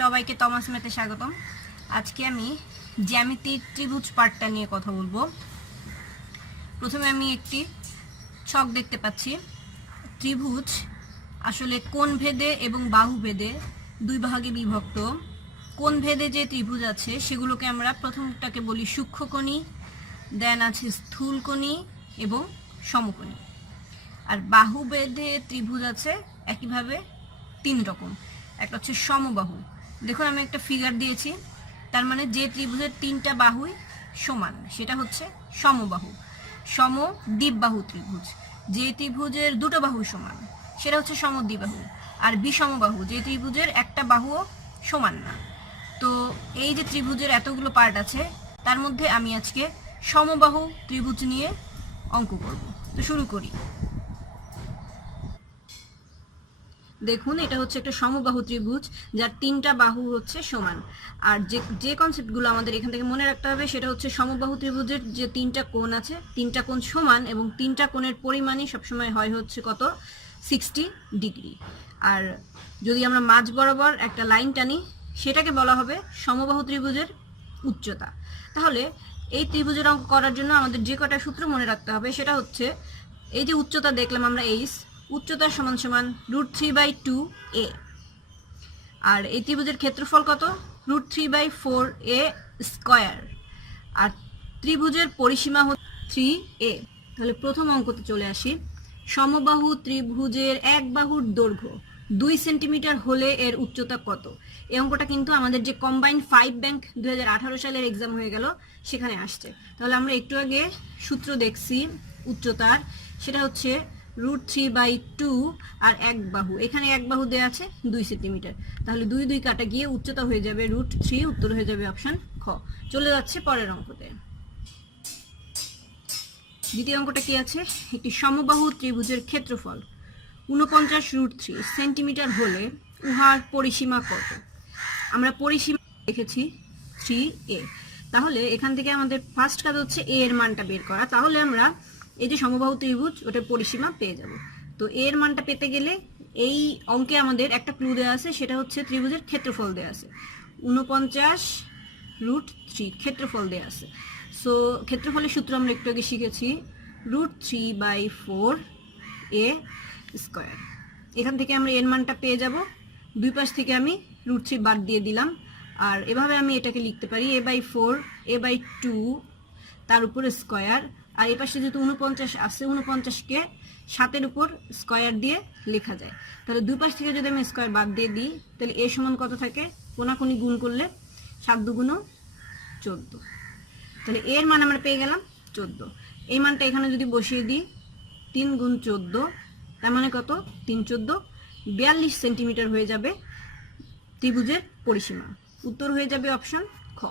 সবাইকে তমাস ম্যাথে স্বাগতম। আজকে আমি জ্যামিতির ত্রিভুজ পার্টটা নিয়ে কথা বলবো। প্রথমে আমি একটি ছক দেখতে পাচ্ছি। ত্রিভুজ আসলে কোণ ভেদে এবং বাহু ভেদে দুই ভাগে বিভক্ত। কোণ ভেদে যে ত্রিভুজ আছে সেগুলোকে আমরা প্রথমটাকে বলি সূক্ষ্মকোণী, দেন আছে স্থূলকোণী এবং সমকোণী। আর বাহু ভেদে ত্রিভুজ আছে একইভাবে তিন রকম। একটা হচ্ছে সমবাহু। দেখুন আমি একটা ফিগার দিয়েছি, তার মানে যে ত্রিভুজের তিনটা বাহুই সমান সেটা হচ্ছে সমবাহু। সমদ্বিবাহু ত্রিভুজ, যে ত্রিভুজের দুটো বাহু সমান সেটা হচ্ছে সমদ্বিবাহু। আর বিষমবাহু, যে ত্রিভুজের একটা বাহুও সমান না। তো এই যে ত্রিভুজের এতগুলো পার্ট আছে তার মধ্যে আমি আজকে সমবাহু ত্রিভুজ নিয়ে অঙ্ক করব। তো শুরু করি। দেখুন এটা হচ্ছে একটা সমবাহু ত্রিভুজ যার তিনটা বাহু হচ্ছে সমান। আর যে কনসেপ্টগুলো আমাদের এখান থেকে মনে রাখতে হবে সেটা হচ্ছে সমবাহু ত্রিভুজের যে তিনটা কোণ আছে, তিনটা কোণ সমান এবং তিনটা কোণের পরিমাণই সবসময় হয় হচ্ছে কত, 60 ডিগ্রি। আর যদি আমরা মাঝ বরাবর একটা লাইন টানি সেটাকে বলা হবে সমবাহু ত্রিভুজের উচ্চতা। তাহলে এই ত্রিভুজের অঙ্ক করার জন্য আমাদের যে কটা সূত্র মনে রাখতে হবে সেটা হচ্ছে, এই যে উচ্চতা দেখলাম আমরা এইচ, উচ্চতা সমান সমান √3/2a। আর এই ত্রিভুজের ক্ষেত্রফল কত, √3/4a স্কয়ার। আর ত্রিভুজের পরিসীমা হচ্ছে 3a। তাহলে প্রথম অঙ্কতে চলে আসি। সমবাহু ত্রিভুজের এক বাহুর দৈর্ঘ্য 2 সেন্টিমিটার হলে এর উচ্চতা কত? এই অঙ্কটা কিন্তু আমাদের যে কম্বাইন্ড 5 ব্যাংক 2018 সালের এক্সাম হয়ে গেল সেখানে আসছে। তাহলে আমরা একটু আগে সূত্র দেখছি উচ্চতার, সেটা হচ্ছে √3/2 আর এক বাহু, এখানে এক বাহু দেওয়া আছে 2 সেন্টিমিটার। তাহলে 2 2 কাটা গিয়ে উচ্চতা হয়ে যাবে √3, উত্তর হয়ে যাবে অপশন খ। চলে যাচ্ছে পরের অঙ্কতে। দ্বিতীয় অঙ্কটা কি আছে, একটি সমবাহু ত্রিভুজের ক্ষেত্রফল 49√3 সেন্টিমিটার হলে উহার পরিসীমা কত? আমরা পরিসীমা দেখেছি 3a। তাহলে এখান থেকে আমাদের ফার্স্ট কাজ হচ্ছে a এর মানটা বের করা। তাহলে আমরা এই যে সমবাহু ত্রিভুজ ওটার পরিসীমা পেয়ে যাব। তো a এর মানটা পেতে গেলে এই অঙ্কে আমাদের একটা ক্লু দেওয়া আছে, সেটা হচ্ছে ত্রিভুজের ক্ষেত্রফল দেওয়া আছে 49√3 ক্ষেত্রফল দেওয়া আছে। সো ক্ষেত্রফলের সূত্র আমরা একটু আগে শিখেছি, √3/4a স্কয়ার। এখান থেকে আমরা এর মানটা পেয়ে যাব। দুই পাশ থেকে আমি √3 বাদ দিয়ে দিলাম। আর এভাবে আমি এটাকে লিখতে পারি a/4 a/2 তার উপর স্কয়ার। আর এই পাশে যেহেতু 49 আছে, 49কে 7-এর উপর স্কয়ার দিয়ে লেখা যায়। তাহলে দুই পাশ থেকে যদি আমি স্কয়ার বাদ দিয়ে দিই তাহলে a সমান কত থাকে, কোনাকুনি গুণ করলে 7 2 14। তাহলে এর মান আমরা পেয়ে গেলাম 14। এই মানটা এখানে যদি বসিয়ে দিই 3 গুণ 14, তার মানে কত, 3 14 42 সেন্টিমিটার হয়ে যাবে ত্রিভুজের পরিসীমা। উত্তর হয়ে যাবে অপশন খ।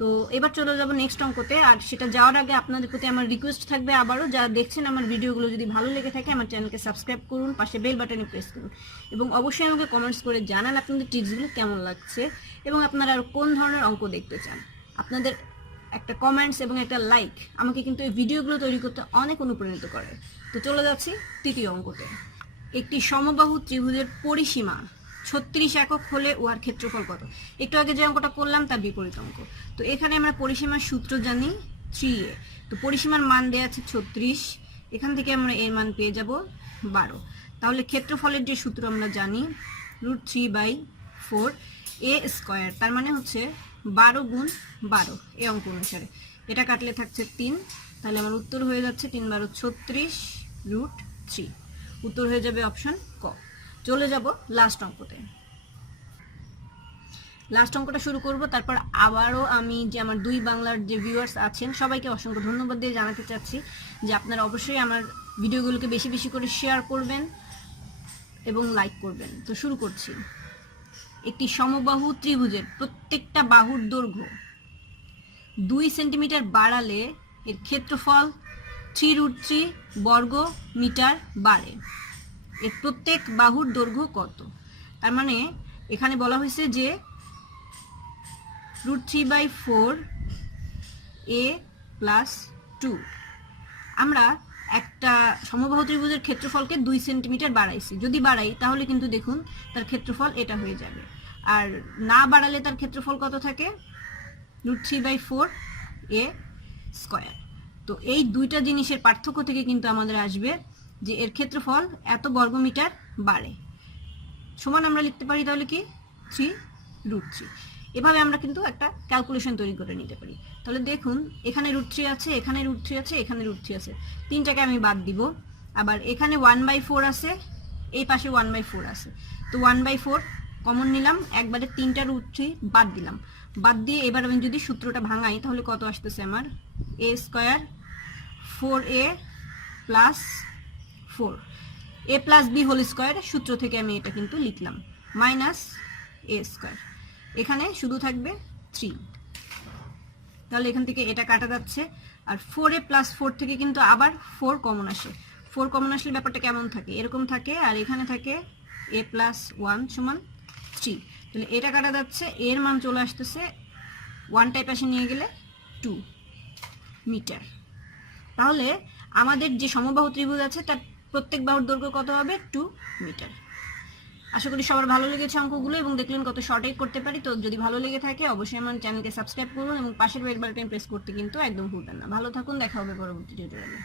তো এবার চলে যাব নেক্সট অঙ্কতে। আর সেটা যাওয়ার আগে আপনাদের প্রতি আমার রিকোয়েস্ট থাকবে, আবারও যারা দেখছেন আমার ভিডিওগুলো যদি ভালো লেগে থাকে আমার চ্যানেলকে সাবস্ক্রাইব করুন, পাশে বেল বাটনে প্রেস করুন এবং অবশ্যই আমাকে কমেন্টস করে জানান আপনাদের টিপসগুলো কেমন লাগছে এবং আপনারা আর কোন ধরনের অঙ্ক দেখতে চান। আপনাদের একটা কমেন্টস এবং একটা লাইক আমাকে কিন্তু এই ভিডিওগুলো তৈরি করতে অনেক অনুপ্রাণিত করে। তো চলে যাচ্ছি তৃতীয় অঙ্কতে। একটি সমবাহু ত্রিভুজের পরিসীমা 36 একক হলে উহার ক্ষেত্রফল কত? একটু আগে যে অঙ্কটা করলাম তার বিপরীত অঙ্ক। তো এখানে আমরা পরিসীমার সূত্র জানি 3a। তো পরিসীমার মান দেওয়া আছে 36, এখান থেকে আমরা এর মান পেয়ে যাব 12। তাহলে ক্ষেত্রফলের যে সূত্র আমরা জানি √3/4a স্কয়ার, তার মানে হচ্ছে 12 গুণ 12 এই অঙ্ক অনুসারে। এটা কাটলে থাকছে 3, তাহলে আমার উত্তর হয়ে যাচ্ছে 3 12 36 √3। উত্তর হয়ে যাবে অপশন ক। চলে যাব লাস্ট অঙ্কতে। লাস্ট অঙ্কটা শুরু করব, তারপর আবারও আমি যে আমার দুই বাংলার যে ভিউয়ার্স আছেন সবাইকে অসংখ্য ধন্যবাদ দিয়ে জানাতে চাচ্ছি যে আপনারা অবশ্যই আমার ভিডিওগুলোকে বেশি বেশি করে শেয়ার করবেন এবং লাইক করবেন। তো শুরু করছি। একটি সমবাহু ত্রিভুজের প্রত্যেকটা বাহুর দৈর্ঘ্য 2 সেন্টিমিটার বাড়ালে এর ক্ষেত্রফল 3√3 বর্গ মিটার বাড়ে। এর প্রত্যেক বাহুর দৈর্ঘ্য কত? তার মানে এখানে বলা হয়েছে যে √3/4a + 2। আমরা একটা সমবাহু ত্রিভুজের ক্ষেত্রফলকে 2 সেন্টিমিটার বাড়াইছি, যদি বাড়াই তাহলে কিন্তু দেখুন তার ক্ষেত্রফল এটা হয়ে যাবে। আর না বাড়ালে তার ক্ষেত্রফল কত থাকে, √3/4a²। তো এই দুইটা জিনিসের পার্থক্য থেকে কিন্তু আমাদের আসবে যে এর ক্ষেত্রফল এত বর্গমিটার বাড়ে। সমান আমরা লিখতে পারি তাহলে কি 3√3। এভাবে আমরা কিন্তু একটা ক্যালকুলেশন তৈরি করে নিতে পারি। তাহলে দেখুন এখানে √3 আছে, এখানে √3 আছে, এখানে √3 আছে, তিনটাকে আমি বাদ দিব। আবার এখানে 1/4 আছে, এই পাশে 1/4 আছে, তো 1/4 কমন নিলাম, একবারে তিনটা √3 বাদ দিলাম। বাদ দিয়ে এবার আমি যদি সূত্রটা ভাঙাই তাহলে কত আসতেছে আমার, a² 4a + 4 a + b whole square, সূত্র থেকে আমি এটা কিন্তু লিখলাম -a²। এখানে শুধু থাকবে 3, তাহলে এখান থেকে এটা কাটা যাচ্ছে। আর 4a + 4 থেকে কিন্তু আবার 4 কমন আসে। 4 কমন আসলে ব্যাপারটা কেমন থাকে, এরকম থাকে, আর এখানে থাকে a + 1 = 3। তাহলে এটা কাটা যাচ্ছে, এর মান চলে আসতেছে 1টাই পাশে নিয়ে গেলে 2 মিটার। তাহলে আমাদের যে সমবাহু ত্রিভুজ আছে তার প্রত্যেক বাহুর দৈর্ঘ্য কত হবে, 2 মিটার। আশা করি সবার ভালো লেগেছে অঙ্কগুলো এবং দেখলেন কত শর্টেই করতে পারি। তো যদি ভালো লেগে থাকে অবশ্যই আমার চ্যানেলকে সাবস্ক্রাইব করুন এবং পাশের বেল বাটন প্রেস করতে কিন্তু একদম ভুলবেন না। ভালো থাকুন, দেখা হবে পরবর্তী টিউটোরিয়ালে।